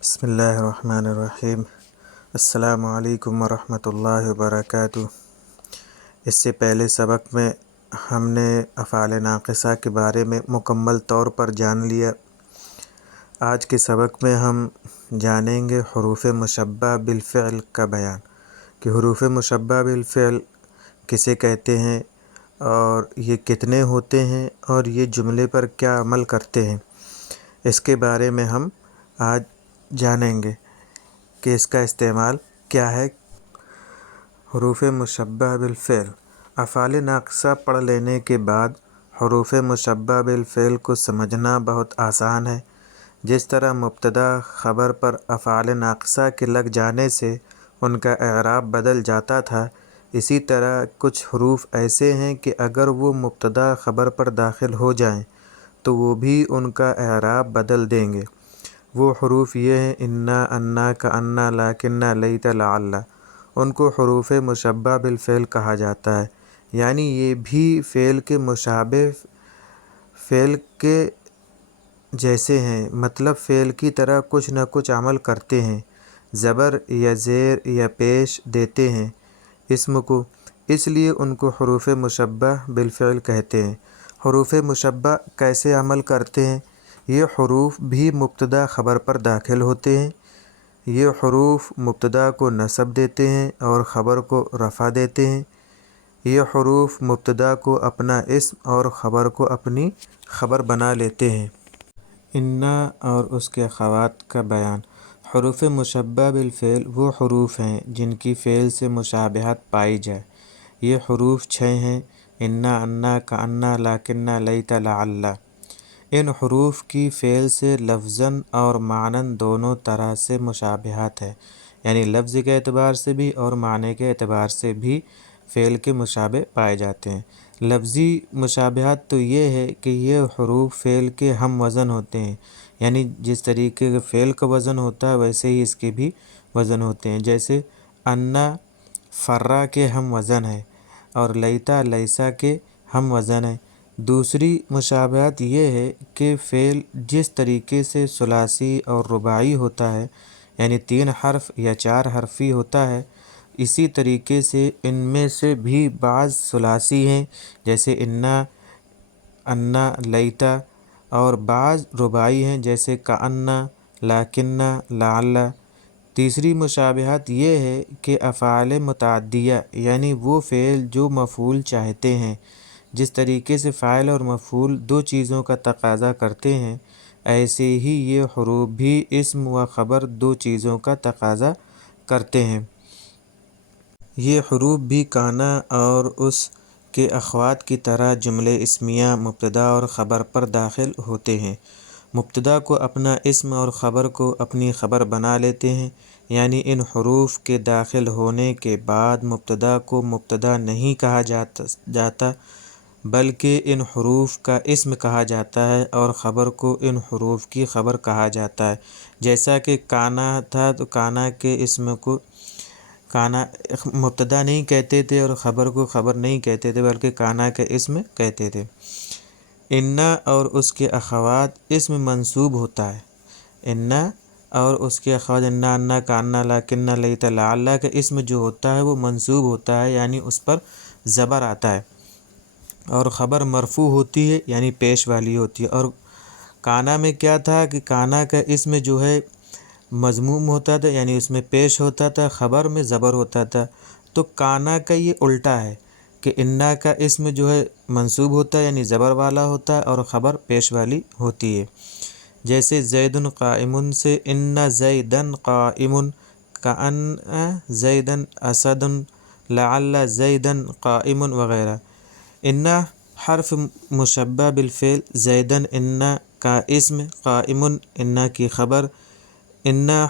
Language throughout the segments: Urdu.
بسم اللہ الرحمن الرحیم۔ السلام علیکم ورحمۃ اللہ وبرکاتہ۔ اس سے پہلے سبق میں ہم نے افعال ناقصہ کے بارے میں مکمل طور پر جان لیا۔ آج کے سبق میں ہم جانیں گے حروف مشبہ بالفعل کا بیان، کہ حروف مشبہ بالفعل کسے کہتے ہیں اور یہ کتنے ہوتے ہیں اور یہ جملے پر کیا عمل کرتے ہیں۔ اس کے بارے میں ہم آج جانیں گے کہ اس کا استعمال کیا ہے۔ حروف مشبہ بالفعل۔ افعال ناقصہ پڑھ لینے کے بعد حروف مشبہ بالفعل کو سمجھنا بہت آسان ہے۔ جس طرح مبتدا خبر پر افعال ناقصہ کے لگ جانے سے ان کا اعراب بدل جاتا تھا، اسی طرح کچھ حروف ایسے ہیں کہ اگر وہ مبتدا خبر پر داخل ہو جائیں تو وہ بھی ان کا اعراب بدل دیں گے۔ وہ حروف یہ ہیں: انا، انا، کانا، لکن، لیت، لعل۔ ان کو حروف مشبہ بالفعل کہا جاتا ہے، یعنی یہ بھی فعل کے مشابہ، فعل کے جیسے ہیں، مطلب فعل کی طرح کچھ نہ کچھ عمل کرتے ہیں، زبر یا زیر یا پیش دیتے ہیں اسم کو، اس لیے ان کو حروف مشبہ بالفعل کہتے ہیں۔ حروف مشبہ کیسے عمل کرتے ہیں؟ یہ حروف بھی مبتدا خبر پر داخل ہوتے ہیں۔ یہ حروف مبتدا کو نصب دیتے ہیں اور خبر کو رفع دیتے ہیں۔ یہ حروف مبتدا کو اپنا اسم اور خبر کو اپنی خبر بنا لیتے ہیں۔ انا اور اس کے اخوات کا بیان۔ حروف مشبہ بالفعل وہ حروف ہیں جن کی فعل سے مشابہت پائی جائے۔ یہ حروف 6 ہیں: انا، انا، کانا، لکن، لیت، لعل۔ ان حروف کی فعل سے لفظاً اور معناً دونوں طرح سے مشابہت ہے، یعنی لفظ کے اعتبار سے بھی اور معنی کے اعتبار سے بھی فعل کے مشابہ پائے جاتے ہیں۔ لفظی مشابہت تو یہ ہے کہ یہ حروف فعل کے ہم وزن ہوتے ہیں، یعنی جس طریقے کے فعل کا وزن ہوتا ہے ویسے ہی اس کے بھی وزن ہوتے ہیں، جیسے انا فرا کے ہم وزن ہے اور لیتا لیسا کے ہم وزن ہے۔ دوسری مشابہت یہ ہے کہ فعل جس طریقے سے ثلاثی اور رباعی ہوتا ہے، یعنی 3 حرف یا 4 حرفی ہوتا ہے، اسی طریقے سے ان میں سے بھی بعض ثلاثی ہیں، جیسے انا، انا، لیتا، اور بعض رباعی ہیں، جیسے کانا، لکن، لعل۔ تیسری مشابہت یہ ہے کہ افعال متعدیہ، یعنی وہ فعل جو مفعول چاہتے ہیں، جس طریقے سے فاعل اور مفعول 2 چیزوں کا تقاضا کرتے ہیں، ایسے ہی یہ حروف بھی اسم و خبر 2 چیزوں کا تقاضا کرتے ہیں۔ یہ حروف بھی کانا اور اس کے اخوات کی طرح جملے اسمیہ مبتدا اور خبر پر داخل ہوتے ہیں۔ مبتدا کو اپنا اسم اور خبر کو اپنی خبر بنا لیتے ہیں، یعنی ان حروف کے داخل ہونے کے بعد مبتدا کو مبتدا نہیں کہا جاتا بلکہ ان حروف کا اسم کہا جاتا ہے اور خبر کو ان حروف کی خبر کہا جاتا ہے۔ جیسا کہ کانا تھا تو کانا کے اسم کو کانا مبتدا نہیں کہتے تھے اور خبر کو خبر نہیں کہتے تھے بلکہ کانا کے اسم کہتے تھے۔ انا اور اس کے اخوات اسم منصوب ہوتا ہے۔ انا اور اس کے اخوات انا، انا، کانا، لکن، لیت، لعل کا اسم جو ہوتا ہے وہ منصوب ہوتا ہے، یعنی اس پر زبر آتا ہے، اور خبر مرفوع ہوتی ہے، یعنی پیش والی ہوتی ہے۔ اور کانا میں کیا تھا کہ کانا کا اسم جو ہے مضموم ہوتا تھا، یعنی اس میں پیش ہوتا تھا، خبر میں زبر ہوتا تھا۔ تو کانا کا یہ الٹا ہے کہ انا کا اسم جو ہے منصوب ہوتا ہے، یعنی زبر والا ہوتا ہے، اور خبر پیش والی ہوتی ہے۔ جیسے زید قائم سے ان زیدن قائم، کأن زیدن اسد، لعل زیدن قائم وغیرہ۔ انا حرف مشبہ بالفعل، زیدن انا کا اسم، قائم انا کی خبر۔ انا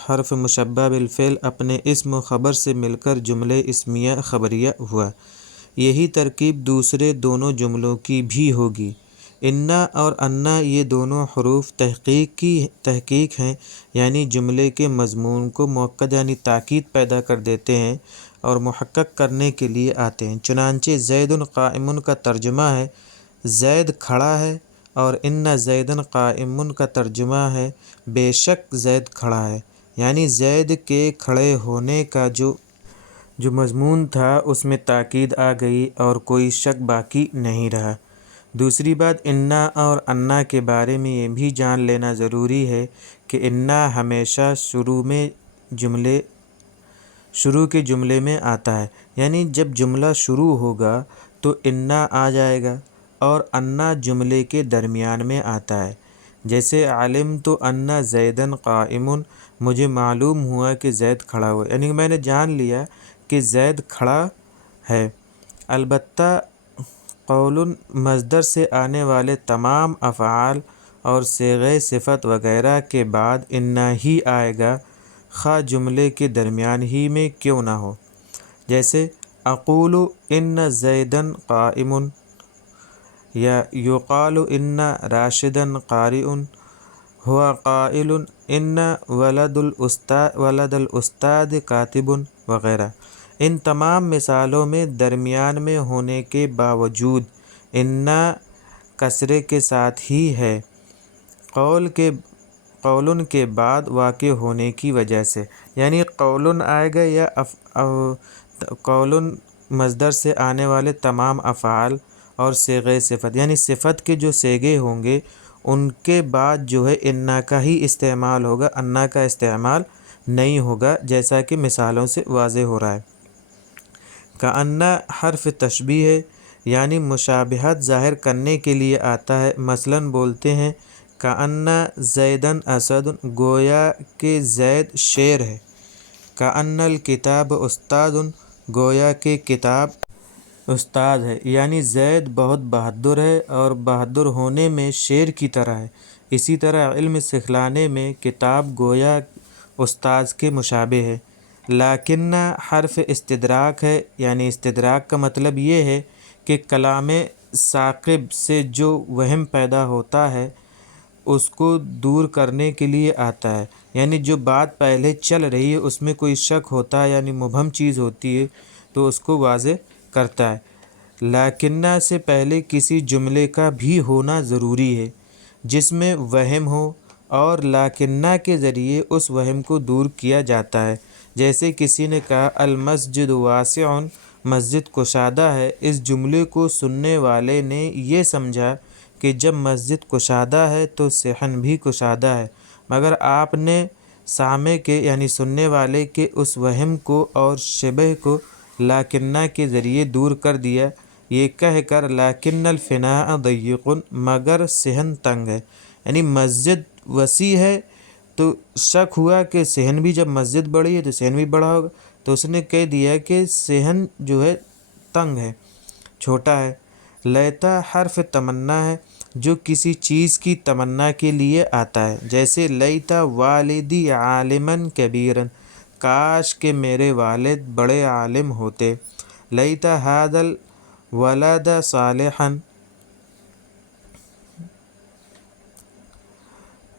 حرف مشبہ بالفعل اپنے اسم و خبر سے مل کر جملے اسمیہ خبریہ ہوا۔ یہی ترکیب دوسرے دونوں جملوں کی بھی ہوگی۔ انا اور انا یہ دونوں حروف تحقیق ہیں، یعنی جملے کے مضمون کو مؤکد یعنی تاکید پیدا کر دیتے ہیں اور محقق کرنے کے لیے آتے ہیں۔ چنانچہ زید قائم کا ترجمہ ہے زید کھڑا ہے اور ان زیدن قائم کا ترجمہ ہے بے شک زید کھڑا ہے، یعنی زید کے کھڑے ہونے کا جو مضمون تھا اس میں تاکید آ گئی اور کوئی شک باقی نہیں رہا۔ دوسری بات، انا اور انا کے بارے میں یہ بھی جان لینا ضروری ہے کہ انا ہمیشہ شروع کے جملے میں آتا ہے، یعنی جب جملہ شروع ہوگا تو انا آ جائے گا، اور انا جملے کے درمیان میں آتا ہے۔ جیسے علمت ان زیدن قائم، مجھے معلوم ہوا کہ زید کھڑا ہوا، یعنی میں نے جان لیا کہ زید کھڑا ہے۔ البتہ قول مصدر سے آنے والے تمام افعال اور صیغہ صفت وغیرہ کے بعد انا ہی آئے گا، خواہ جملے کے درمیان ہی میں کیوں نہ ہو۔ جیسے اقول ان زیدن قائم، یا یقال ان راشدا قارئ، ہوا قائل ان ولد الاستاذ کاتب وغیرہ۔ ان تمام مثالوں میں درمیان میں ہونے کے باوجود انا کسرے کے ساتھ ہی ہے، قول کے بعد واقع ہونے کی وجہ سے، یعنی قول آئے گا یا قول مصدر سے آنے والے تمام افعال اور صیغہ صفت، یعنی صفت کے جو صیغے ہوں گے ان کے بعد جو ہے انا کا ہی استعمال ہوگا، انا کا استعمال نہیں ہوگا، جیسا کہ مثالوں سے واضح ہو رہا ہے۔ کأن حرف تشبیہ ہے، یعنی مشابہت ظاہر کرنے کے لیے آتا ہے۔ مثلاً بولتے ہیں کأن زیدن اسد، گویا کہ زید شیر ہے۔ کأن الکتاب استاذ، گویا کہ کتاب استاد ہے، یعنی زید بہت بہادر ہے اور بہادر ہونے میں شیر کی طرح ہے۔ اسی طرح علم سکھلانے میں کتاب گویا استاذ کے مشابہ ہے۔ لیکن حرف استدراک ہے، یعنی استدراک کا مطلب یہ ہے کہ کلام ثاقب سے جو وہم پیدا ہوتا ہے اس کو دور کرنے کے لیے آتا ہے، یعنی جو بات پہلے چل رہی ہے اس میں کوئی شک ہوتا ہے، یعنی مبہم چیز ہوتی ہے تو اس کو واضح کرتا ہے۔ لیکن سے پہلے کسی جملے کا بھی ہونا ضروری ہے جس میں وہم ہو، اور لیکن کے ذریعے اس وہم کو دور کیا جاتا ہے۔ جیسے کسی نے کہا المسجد واسع، مسجد کشادہ ہے، اس جملے کو سننے والے نے یہ سمجھا کہ جب مسجد کشادہ ہے تو صحن بھی کشادہ ہے، مگر آپ نے سامع کے یعنی سننے والے کے اس وہم کو اور شبہ کو لیکن کے ذریعے دور کر دیا، یہ کہہ کر لیکن الفناء ضیق، مگر صحن تنگ ہے، یعنی مسجد وسیع ہے تو شک ہوا کہ صحن بھی، جب مسجد بڑی ہے تو صحن بھی بڑا ہوگا، تو اس نے کہہ دیا کہ صحن جو ہے تنگ ہے، چھوٹا ہے۔ لیتا حرف تمنا ہے جو کسی چیز کی تمنا کے لیے آتا ہے، جیسے لیتا والدی عالما کبیرا، کاش کہ میرے والد بڑے عالم ہوتے۔ لیتا ھذا الولد صالحا،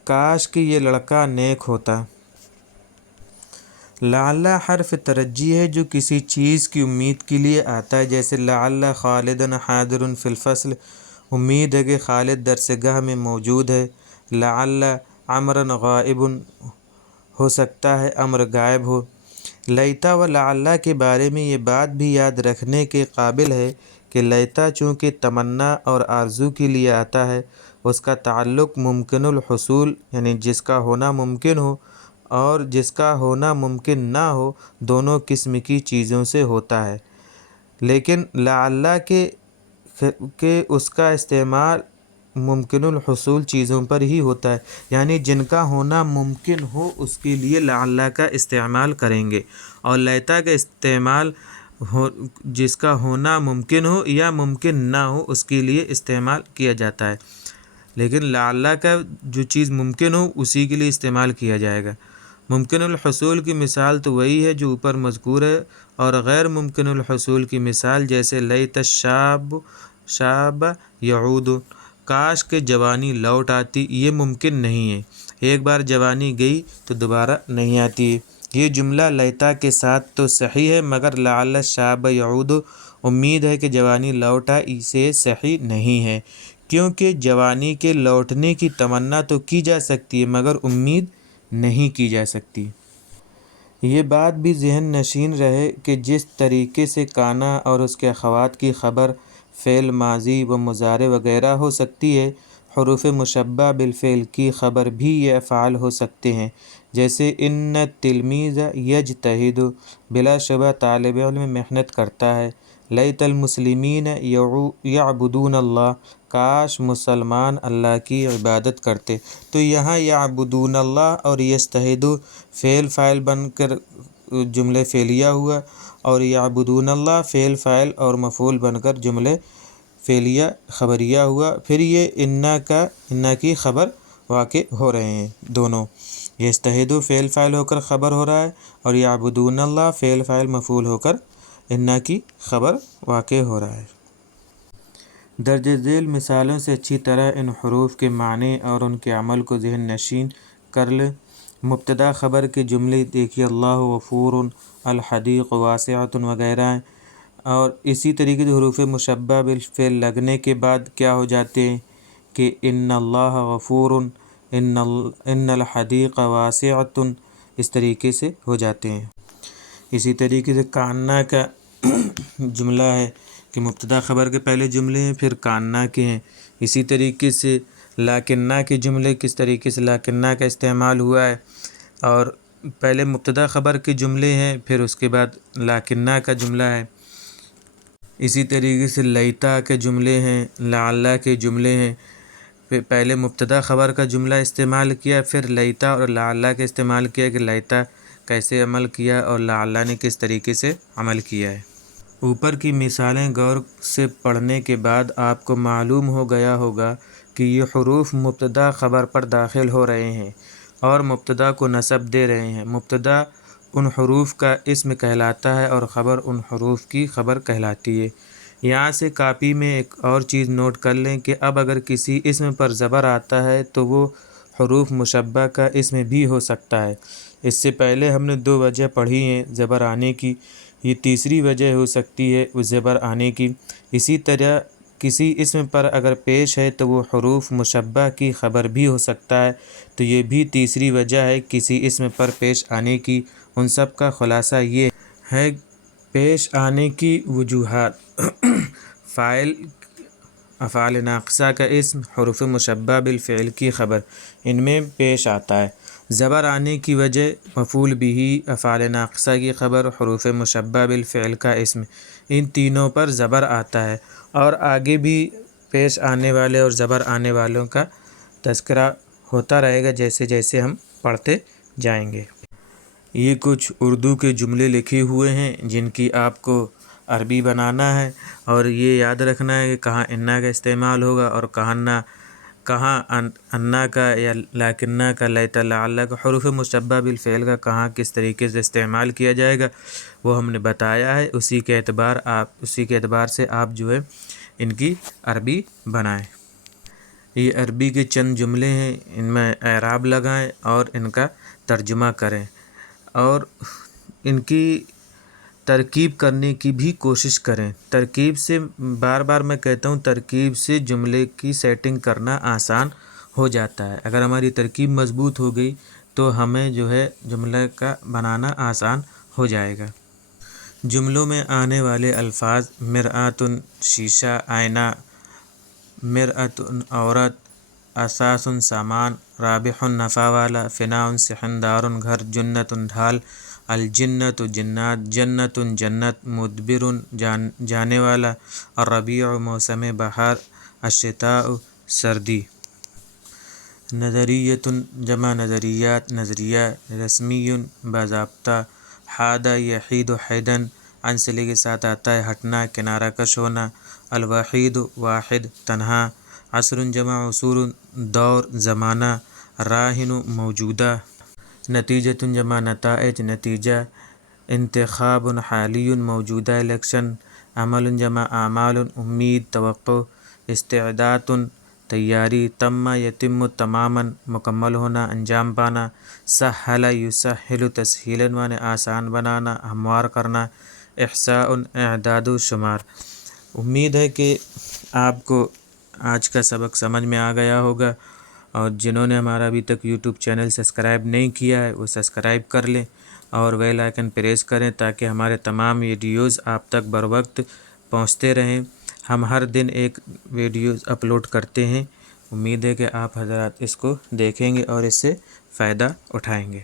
کاش کہ یہ لڑکا نیک ہوتا۔ لعل حرف ترجی ہے جو کسی چیز کی امید کے لیے آتا ہے، جیسے لعل خالدا حاضر فی الفصل، امید ہے کہ خالد درس گاہ میں موجود ہے۔ لعل عمرا غائب، ہو سکتا ہے عمر غائب ہو۔ لیتا و لعل کے بارے میں یہ بات بھی یاد رکھنے کے قابل ہے کہ لیتا چونکہ تمنا اور آرزو کے لیے آتا ہے، اس کا تعلق ممکن الحصول یعنی جس کا ہونا ممکن ہو اور جس کا ہونا ممکن نہ ہو، دونوں قسم کی چیزوں سے ہوتا ہے۔ لیکن لعل کے اس کا استعمال ممکن الحصول چیزوں پر ہی ہوتا ہے، یعنی جن کا ہونا ممکن ہو اس کے لیے لعل کا استعمال کریں گے، اور لیتا کا استعمال جس کا ہونا ممکن ہو یا ممکن نہ ہو اس کے لیے استعمال کیا جاتا ہے، لیکن لعل کا جو چیز ممکن ہو اسی کے لیے استعمال کیا جائے گا۔ ممکن الحصول کی مثال تو وہی ہے جو اوپر مذکور ہے، اور غیر ممکن الحصول کی مثال جیسے لیت الشاب یعود، کاش کہ جوانی لوٹ آتی، یہ ممکن نہیں ہے، ایک بار جوانی گئی تو دوبارہ نہیں آتی ہے۔ یہ جملہ لیتا کے ساتھ تو صحیح ہے، مگر لعل الشاب یعود، امید ہے کہ جوانی لوٹ آئے، اسے صحیح نہیں ہے، کیونکہ جوانی کے لوٹنے کی تمنا تو کی جا سکتی ہے مگر امید نہیں کی جا سکتی۔ یہ بات بھی ذہن نشین رہے کہ جس طریقے سے کانا اور اس کے اخوات کی خبر فعل ماضی و مضارع وغیرہ ہو سکتی ہے، حروف مشبہ بالفعل کی خبر بھی یہ افعال ہو سکتے ہیں، جیسے ان التلمیذ یجتہد، بلا شبہ طالب علم محنت کرتا ہے۔ لیت المسلمین یعبدون اللہ، کاش مسلمان اللہ کی عبادت کرتے۔ تو یہاں یعبدون اللہ اور یجتہد فعل فاعل بن کر جملے فعلیہ ہوا، اور یعبدون اللہ فعل فاعل اور مفعول بن کر جملے فعلیہ خبریہ ہوا۔ پھر یہ انا کی خبر واقع ہو رہے ہیں دونوں، یجتہد فعل فاعل ہو کر خبر ہو رہا ہے، اور یعبدون اللہ فعل فاعل مفعول ہو کر انا کی خبر واقع ہو رہا ہے۔ درج ذیل مثالوں سے اچھی طرح ان حروف کے معنی اور ان کے عمل کو ذہن نشین کر لیں۔ مبتدا خبر کے جملے دیکھیے، اللہ غفور، الحدیق واسعۃ وغیرہ ہیں، اور اسی طریقے سے حروف مشبہ بالفعل لگنے کے بعد کیا ہو جاتے ہیں کہ ان اللہ غفور، ان الحدیق واسعۃ، اس طریقے سے ہو جاتے ہیں۔ اسی طریقے سے کاننا کا جملہ ہے کہ مبتدا خبر کے پہلے جملے ہیں، پھر کاننا کے ہیں۔ اسی طریقے سے لاکنہ کے جملے کس طریقے سے لاکنہ کا استعمال ہوا ہے، اور پہلے مبتدا خبر کے جملے ہیں، پھر اس کے بعد لاکنہ کا جملہ ہے۔ اسی طریقے سے لیتا کے جملے ہیں، لعل کے جملے ہیں، پہلے مبتدا خبر کا جملہ استعمال کیا، پھر لیتا اور لعل کا استعمال کیا کہ لیتا کیسے عمل کیا اور لعل نے کس طریقے سے عمل کیا ہے۔ اوپر کی مثالیں غور سے پڑھنے کے بعد آپ کو معلوم ہو گیا ہوگا کہ یہ حروف مبتدا خبر پر داخل ہو رہے ہیں اور مبتدا کو نسب دے رہے ہیں۔ مبتدا ان حروف کا اسم کہلاتا ہے اور خبر ان حروف کی خبر کہلاتی ہے۔ یہاں سے کاپی میں ایک اور چیز نوٹ کر لیں کہ اب اگر کسی اسم پر زبر آتا ہے تو وہ حروف مشبہ کا اسم بھی ہو سکتا ہے۔ اس سے پہلے ہم نے 2 وجہ پڑھی ہیں زبر آنے کی، یہ تیسری وجہ ہو سکتی ہے اس زبر آنے کی۔ اسی طرح کسی اسم پر اگر پیش ہے تو وہ حروف مشبہ کی خبر بھی ہو سکتا ہے، تو یہ بھی تیسری وجہ ہے کسی اسم پر پیش آنے کی۔ ان سب کا خلاصہ یہ ہے پیش آنے کی وجوہات: فاعل افعال ناقصہ کا اسم، حروف مشبہ بالفعل کی خبر، ان میں پیش آتا ہے۔ زبر آنے کی وجہ مفعول بہ، افعال ناقصہ کی خبر، حروف مشبہ بالفعل کا اسم، ان تینوں پر زبر آتا ہے، اور آگے بھی پیش آنے والے اور زبر آنے والوں کا تذکرہ ہوتا رہے گا جیسے جیسے ہم پڑھتے جائیں گے۔ یہ کچھ اردو کے جملے لکھے ہوئے ہیں جن کی آپ کو عربی بنانا ہے، اور یہ یاد رکھنا ہے کہ کہاں انا کا استعمال ہوگا اور کہاں انا کا یا لاکنہ کا، لیتا لعل کا، حروف مشبہ بالفعل کا کہاں کس طریقے سے استعمال کیا جائے گا وہ ہم نے بتایا ہے۔ اسی کے اعتبار سے آپ جو ہے ان کی عربی بنائیں۔ یہ عربی کے چند جملے ہیں، ان میں اعراب لگائیں اور ان کا ترجمہ کریں، اور ان کی ترکیب کرنے کی بھی کوشش کریں۔ ترکیب سے بار بار میں کہتا ہوں، ترکیب سے جملے کی سیٹنگ کرنا آسان ہو جاتا ہے۔ اگر ہماری ترکیب مضبوط ہو گئی تو ہمیں جو ہے جملے کا بنانا آسان ہو جائے گا۔ جملوں میں آنے والے الفاظ: مرآۃ شیشہ، آئینہ، مرآۃ عورت، اساس سامان، رابح نفع والا، فناء صحن دار گھر، جنت ڈھال، الجنت جنات، جنت جنت، مدبر جانے والا، الربیع موسم بہار، الشتاء سردی۔ نظریۃ جمع نظریات، نظریہ، رسمی باضابطہ، حاد یحید حیدن، عن صلے کے ساتھ آتا ہے ہٹنا، کنارہ کش ہونا، الوحید واحد تنہا، عصر جمع عصور، دور زمانہ، راہن موجودہ، نتیجۃ جمع نتائج نتیجہ، انتخاب حالی موجودہ الیکشن، عمل جمع اعمال امید توقع، استعداد تیاری، تم یتم تماما مکمل ہونا انجام پانا، سہل یسہل تسہیلا معنی آسان بنانا ہموار کرنا، احصاء اعداد و شمار۔ امید ہے کہ آپ کو آج کا سبق سمجھ میں آ گیا ہوگا، اور جنہوں نے ہمارا ابھی تک یوٹیوب چینل سبسکرائب نہیں کیا ہے وہ سبسکرائب کر لیں اور بیل آئکن پریس کریں تاکہ ہمارے تمام ویڈیوز آپ تک بر وقت پہنچتے رہیں۔ ہم ہر دن ایک ویڈیوز اپلوڈ کرتے ہیں۔ امید ہے کہ آپ حضرات اس کو دیکھیں گے اور اس سے فائدہ اٹھائیں گے۔